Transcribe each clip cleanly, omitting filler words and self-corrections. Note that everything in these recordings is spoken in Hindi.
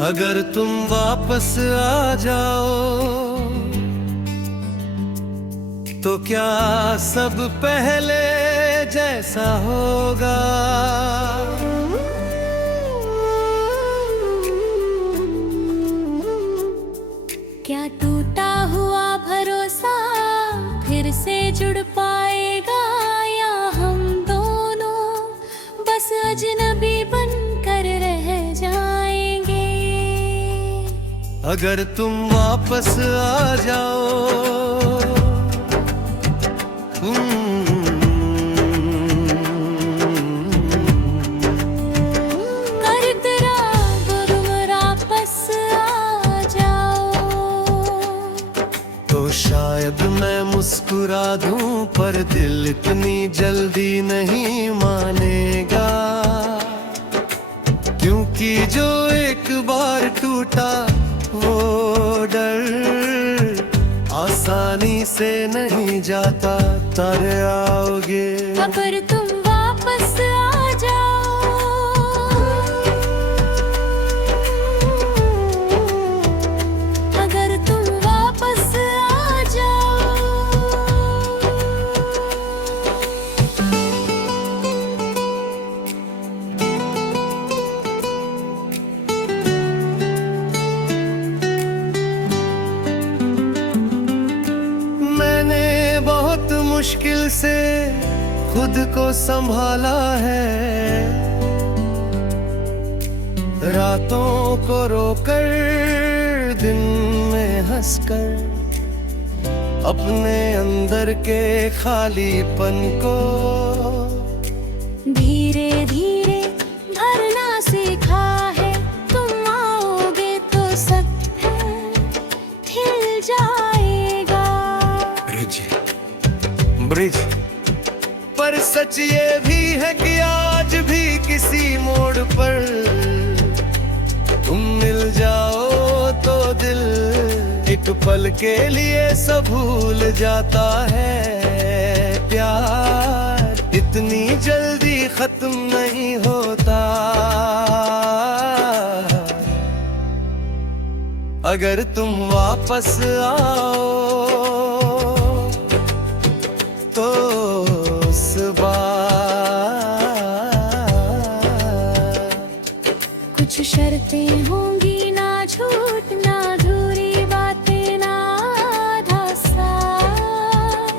अगर तुम वापस आ जाओ तो क्या सब पहले जैसा होगा? क्या टूटा हुआ भरोसा फिर से जुड़ पाएगा, या हम दोनों बस अजनबी बनकर रह जाएंगे? अगर तुम वापस आ जाओ शायद मैं मुस्कुरा दूं, पर दिल इतनी जल्दी नहीं मानेगा। क्योंकि जो एक बार टूटा वो डर आसानी से नहीं जाता। तारे आओगे अगर तुम वापस आ जाओ, अगर तुम वापस आ जाओ। मैंने बहुत मुश्किल से खुद को संभाला है, रातों को रोकर दिन में हंसकर, अपने अंदर के खालीपन को धीरे धीरे भरना सीखा है। तुम आओगे तो सब खिल जाएगा। ब्रिज पर सच ये भी है कि आज भी किसी मोड़ पर तुम मिल जाओ तो दिल एक पल के लिए सब भूल जाता है। प्यार इतनी जल्दी खत्म नहीं होता। अगर तुम वापस आओ तो उस बार कुछ शर्तें होंगी, ना झूठ ना अधूरी बातें, ना आधा साथ,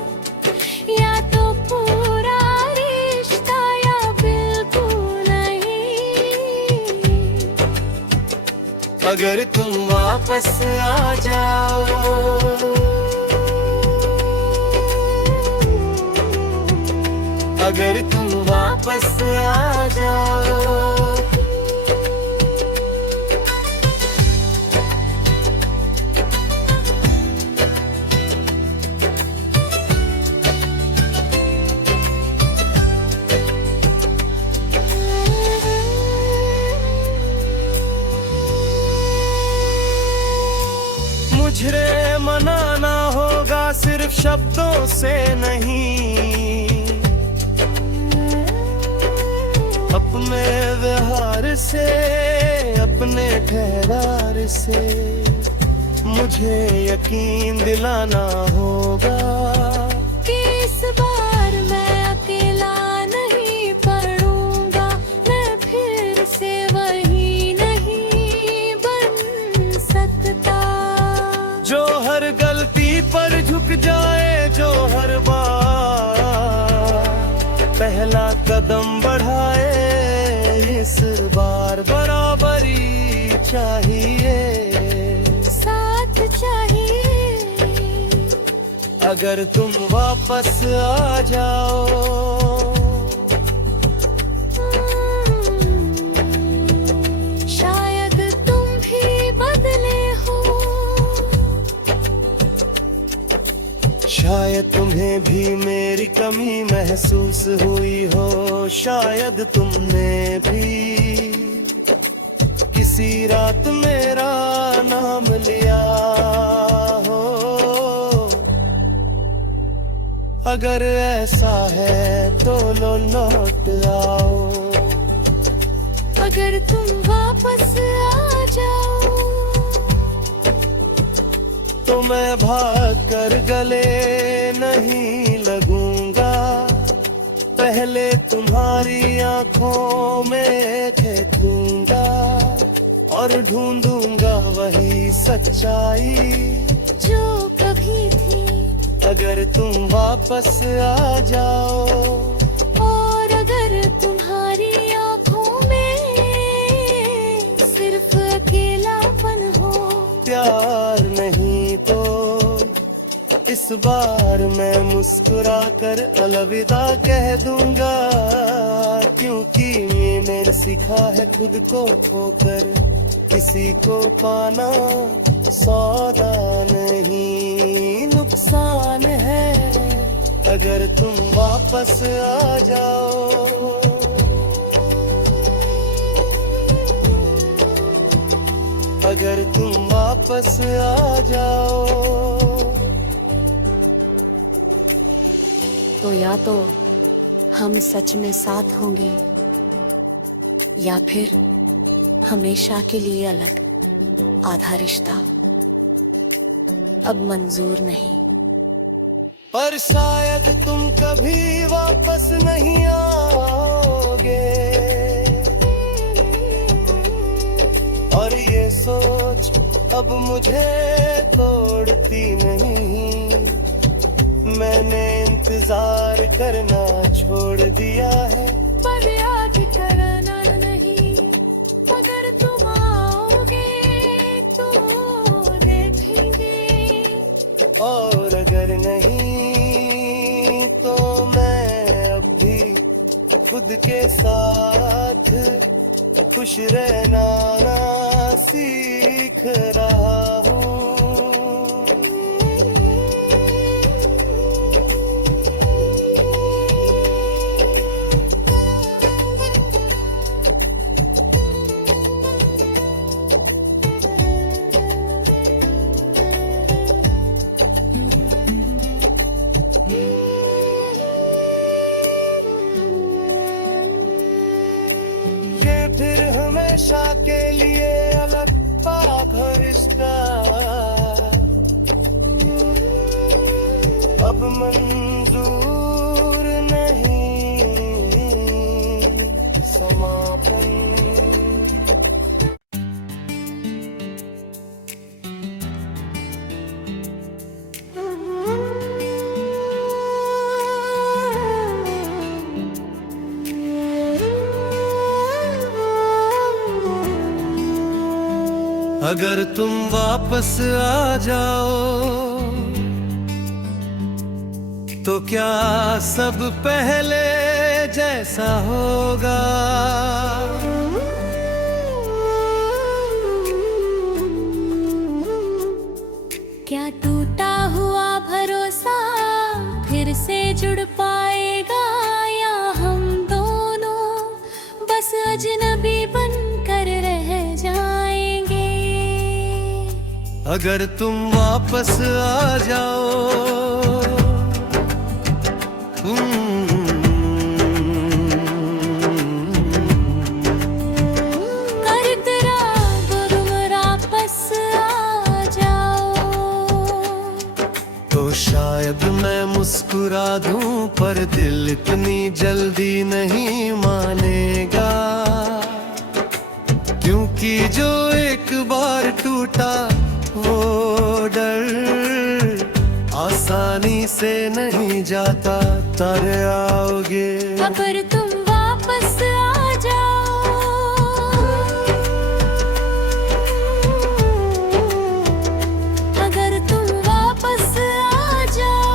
या तो पूरा रिश्ता या बिल्कुल नहीं। अगर तुम वापस आ जाओ अगर तुम वापस आ जाओ। मुझे मनाना होगा सिर्फ शब्दों से नहीं, अपने व्यवहार से, अपने ठहरार से मुझे यकीन दिलाना होगा कि इस बार मैं अकेला नहीं पड़ूंगा। मैं फिर से वही नहीं बन सकता जो हर गलती पर झुक जाए, जो हर बार पहला कदम बढ़ाए। इस बार बराबरी चाहिए, साथ चाहिए। अगर तुम वापस आ जाओ शायद तुम भी बदले हो, शायद तुम्हें भी मेरी कमी महसूस हुई हो। शायद तुमने भी किसी रात मेरा नाम लिया हो। अगर ऐसा है तो लो लौट आओ। अगर तुम वापस आ जाओ। तो मैं भाग कर गले नहीं लगूंगा, पहले तुम्हारी आंखों में देखूंगा और ढूंढूंगा वही सच्चाई जो कभी थी। अगर तुम वापस आ जाओ, और अगर तुम्हारी आंखों में सिर्फ अकेलापन हो, प्यार नहीं तो इस बार मैं मुस्कुरा कर अलविदा कह दूंगा, क्योंकि मैंने सीखा है खुद को खोकर किसी को पाना सौदा नहीं नुकसान है। अगर तुम वापस आ जाओ, अगर तुम वापस आ जाओ। तो या तो हम सच में साथ होंगे, या फिर हमेशा के लिए अलग। आधा रिश्ता अब मंजूर नहीं। पर शायद तुम कभी वापस नहीं आओगे, और ये सोच अब मुझे तोड़ती नहीं। मैंने इंतजार करना छोड़ दिया है, पर याद करना नहीं। अगर तुम आओगे तो देखेंगे, और अगर नहीं तो मैं अब भी खुद के साथ खुश रहना सीख रहा हूँ। फिर हमेशा के लिए अलग पाक है रिश्ता, अब मंजूर नहीं समापन। अगर तुम वापस आ जाओ, तो क्या सब पहले जैसा होगा? क्या टूटा हुआ भरोसा फिर से जुड़ पाएगा, या हम दोनों बस अजनबी बनकर रह जाएंगे? अगर तुम वापस आ जाओ, कर इतराब तुम वापस आ जाओ, तो शायद मैं मुस्कुरा दूं, पर दिल इतनी जल्दी नहीं मानेगा, क्योंकि जो एक बार टूटा वो डर आसानी से नहीं जाता। तारे आओगे अगर तुम वापस आ जाओ, अगर तुम वापस आ जाओ।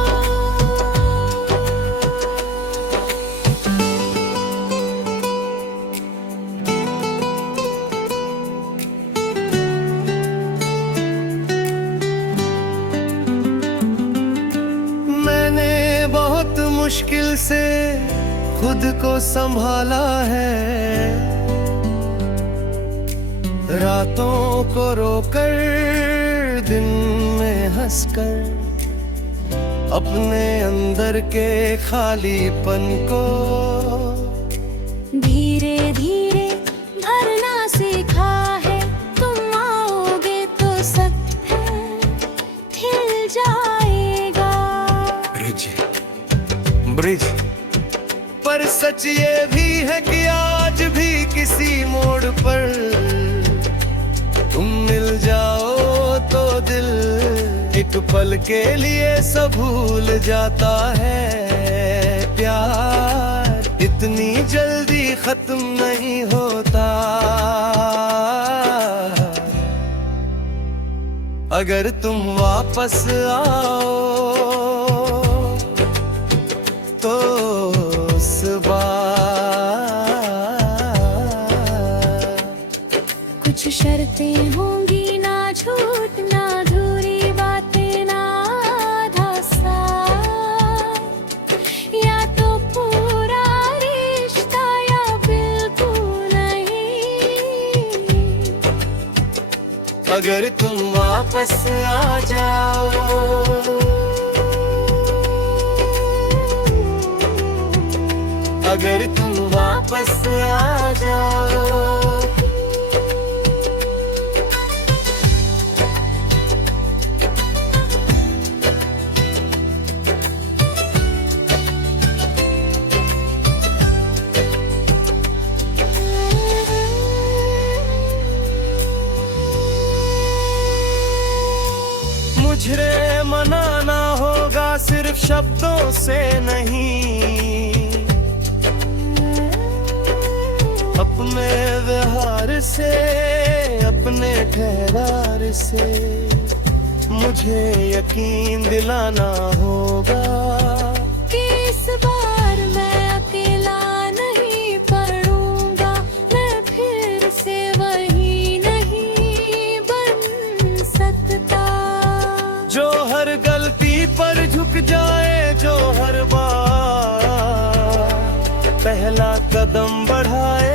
मुश्किल से खुद को संभाला है, रातों को रोकर दिन में हंसकर, अपने अंदर के खालीपन को धीरे धीरे भरना सीखा है। तुम सच ये भी है कि आज भी किसी मोड़ पर तुम मिल जाओ तो दिल एक पल के लिए सब भूल जाता है। प्यार इतनी जल्दी खत्म नहीं होता। अगर तुम वापस आओ तो उस बार कुछ शर्तें होंगी, ना झूठ ना अधूरी बातें ना आधा साथ, या तो पूरा रिश्ता या बिल्कुल नहीं। अगर तुम वापस आ जाओ अगर तुम वापस आ जाओ मुझे मनाना होगा सिर्फ शब्दों से नहीं, अपने व्यवहार से, अपने ठहरार से मुझे यकीन दिलाना होगा कि इस बार मैं अकेला नहीं पड़ूंगा, मैं फिर से वही नहीं बन सकता। जो हर गलती पर झुक जाए, जो हर बार पहला कदम बढ़ाए,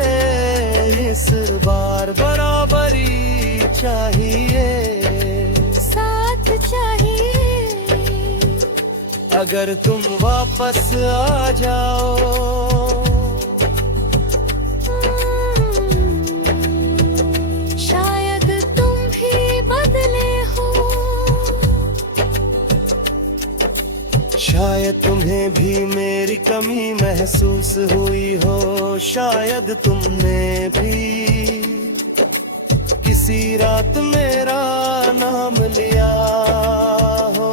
इस बार बराबरी चाहिए, साथ चाहिए। अगर तुम वापस आ जाओ शायद तुम भी बदले हो, शायद तुम्हें भी मेरी कमी महसूस हुई हो, शायद तुमने भी किसी रात मेरा नाम लिया हो।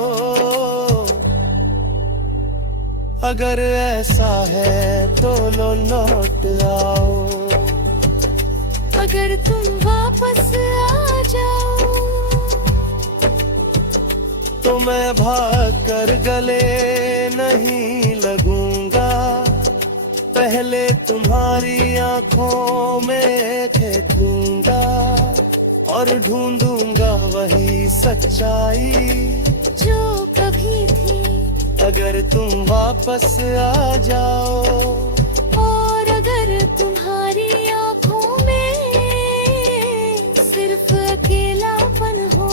अगर ऐसा है तो लो लौट आओ। अगर तुम वापस आ जाओ तो मैं भाग कर गले नहीं लगूंगा, पहले तुम्हारी आंखों में देखूंगा और ढूंढूंगा वही सच्चाई जो कभी थी। अगर तुम वापस आ जाओ और अगर तुम्हारी आंखों में सिर्फ अकेलापन हो,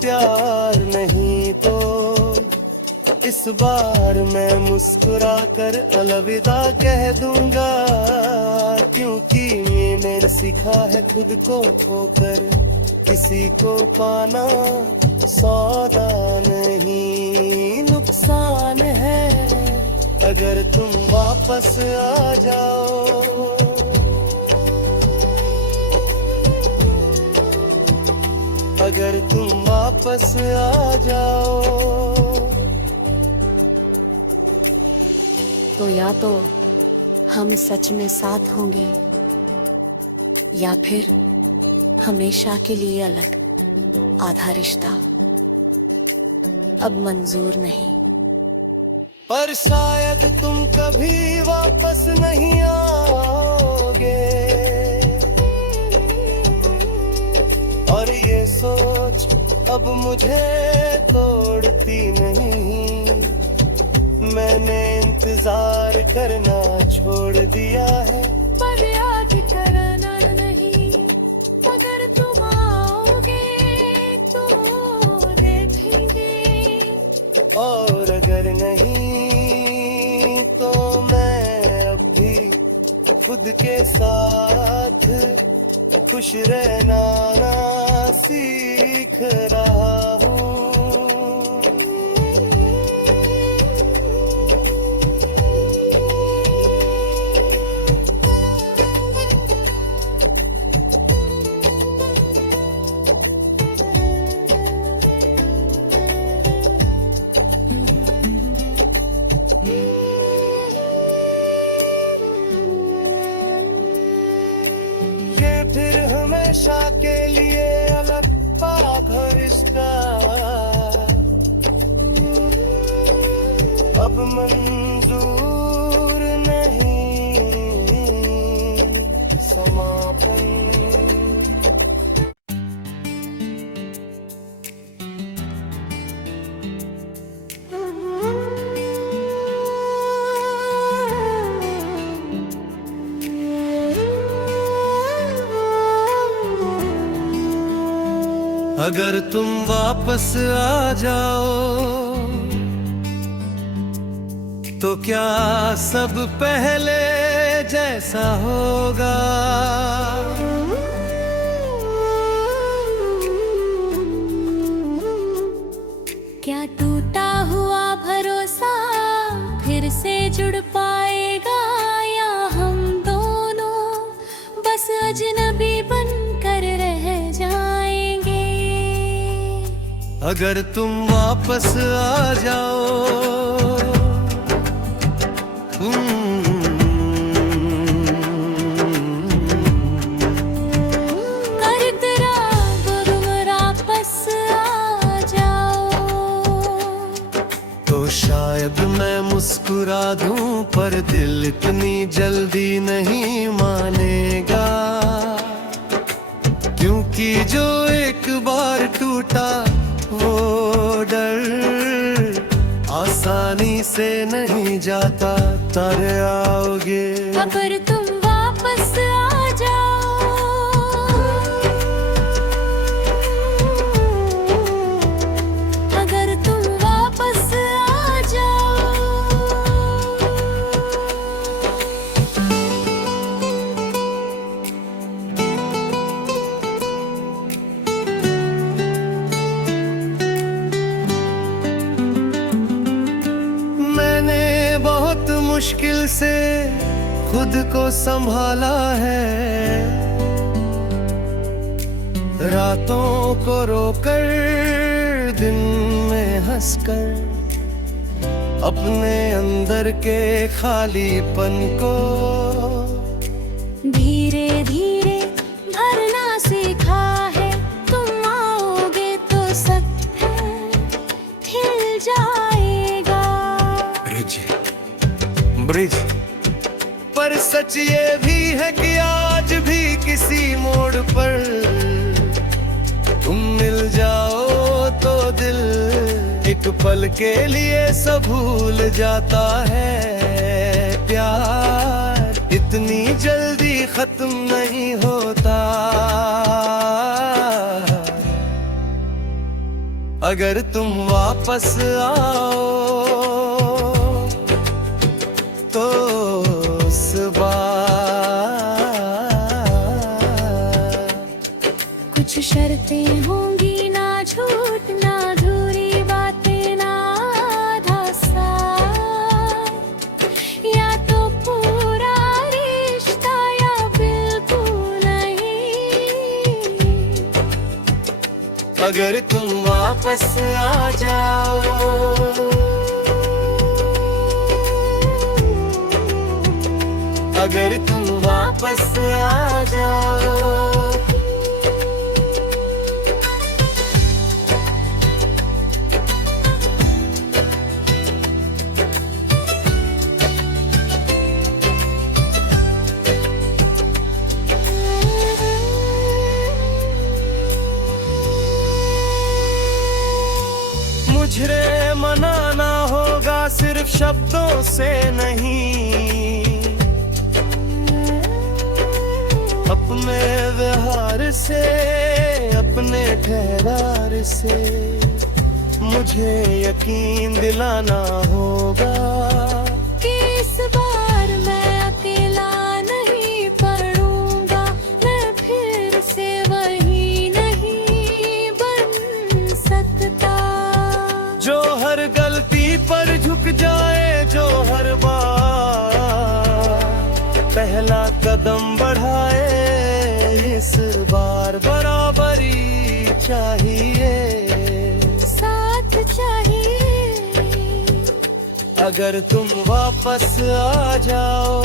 प्यार नहीं तो इस बार मैं मुस्कुरा कर अलविदा कह दूंगा, क्योंकि मैंने सीखा है खुद को खोकर किसी को पाना सौदा नहीं नुकसान है। अगर तुम वापस आ जाओ अगर तुम वापस आ जाओ तो या तो हम सच में साथ होंगे या फिर हमेशा के लिए अलग आधा रिश्ता अब मंजूर नहीं। पर शायद तुम कभी वापस नहीं आओगे और ये सोच अब मुझे तोड़ती नहीं। मैंने इंतजार करना छोड़ दिया है, पर याद करना नहीं। अगर तुम आओगे तो देखेंगे, और अगर नहीं तो मैं अब भी खुद के साथ खुश रहना सीख रहा हूँ। हमेशा के लिए अलग पाघर इसका अब मंजूर नहीं समापन। अगर तुम वापस आ जाओ तो क्या सब पहले जैसा होगा? क्या टूटा हुआ भरोसा फिर से जुड़ पाएगा, या हम दोनों बस अजनबी बनकर रह जाएंगे? अगर तुम वापस आ जाओ शायद मैं मुस्कुरा दूं, पर दिल इतनी जल्दी नहीं मानेगा, क्योंकि जो एक बार टूटा वो डर आसानी से नहीं जाता। तारे आओगे अगर तुम वापस आ जाओ, अगर तुम वापस आ जाओ। मैंने बहुत मुश्किल से खुद को संभाला है, रातों को रोकर दिन में हंसकर अपने अंदर के खालीपन को धीरे धीरे भरना सीखा है। तुम आओगे तो सब खिल जाएगा। ब्रिज पर सच ये भी है कि आज भी किसी मोड़ पर तुम मिल जाओ तो दिल एक पल के लिए सब भूल जाता है। प्यार इतनी जल्दी खत्म नहीं होता। अगर तुम वापस आओ तो उस बार कुछ शर्तें होंगी, ना झूठ ना अधूरी बातें ना आधा साथ, या तो पूरा रिश्ता या बिल्कुल नहीं। अगर तुम वापस आ जाओ अगर तुम वापस आ जाओ। मुझे मनाना होगा सिर्फ शब्दों से नहीं, अपने व्यवहार से, अपने ठहरार से मुझे यकीन दिलाना होगा कि इस बार मैं अकेला नहीं पड़ूंगा। मैं फिर से वही नहीं बन सकता जो हर गलती पर झुक जाए, जो हर बार पहला कदम बढ़ाए। इस बार बराबरी चाहिए, साथ चाहिए। अगर तुम वापस आ जाओ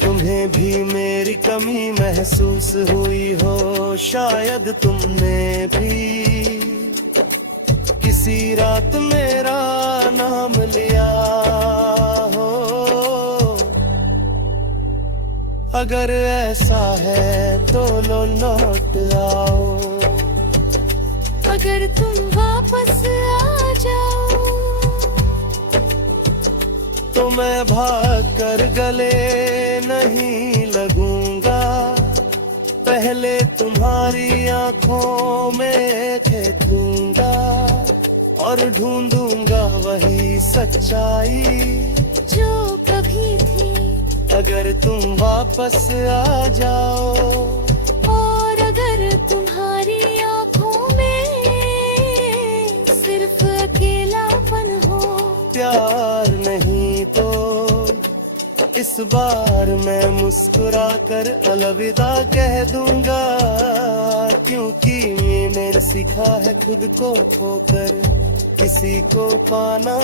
तुम्हें भी मेरी कमी महसूस हुई हो, शायद तुमने भी किसी रात मेरा नाम लिया हो। अगर ऐसा है तो लो लौट आओ, अगर तुम वापस आ जाओ तो मैं भाग कर गले नहीं लगूंगा। पहले तुम्हारी आंखों में देखूंगा और ढूंढूंगा वही सच्चाई जो कभी थी। अगर तुम वापस आ जाओ, और अगर तुम्हारी आंखों में सिर्फ अकेलापन हो, प्यार नहीं तो इस बार मैं मुस्कुरा कर अलविदा कह दूंगा। क्योंकि मैंने सीखा है खुद को खोकर किसी को पाना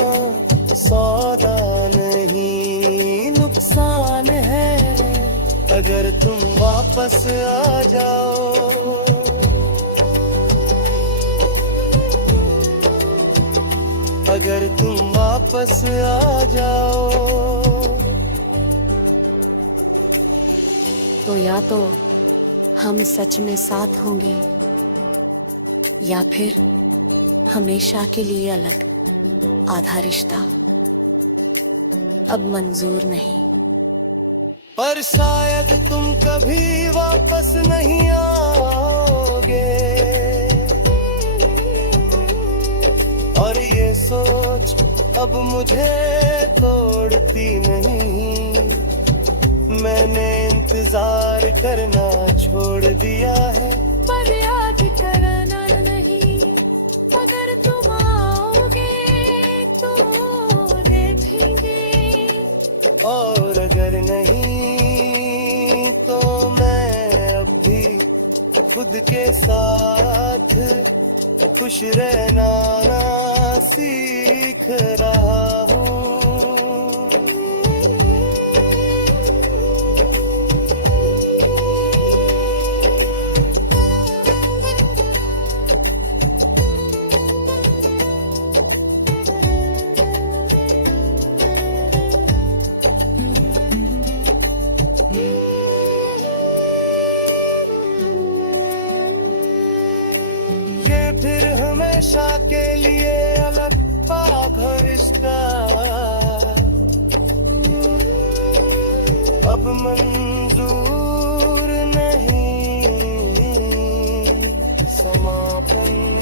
सौदा नहीं, नुकसान है। अगर तुम वापस आ जाओ, अगर तुम वापस आ जाओ, तो या तो हम सच में साथ होंगे या फिर हमेशा के लिए अलग। आधा रिश्ता अब मंजूर नहीं। पर शायद तुम कभी वापस नहीं आओगे, और ये सोच अब मुझे तोड़ती नहीं। मैंने इंतजार करना छोड़ दिया है, पर याद करना नहीं। अगर तुम आओगे तो देखेंगे, और अगर नहीं तो मैं अब भी खुद के साथ खुश रहना सीख रहा हूँ। फिर हमेशा के लिए अलग पाग रिश्ता अब मंजूर नहीं। समापन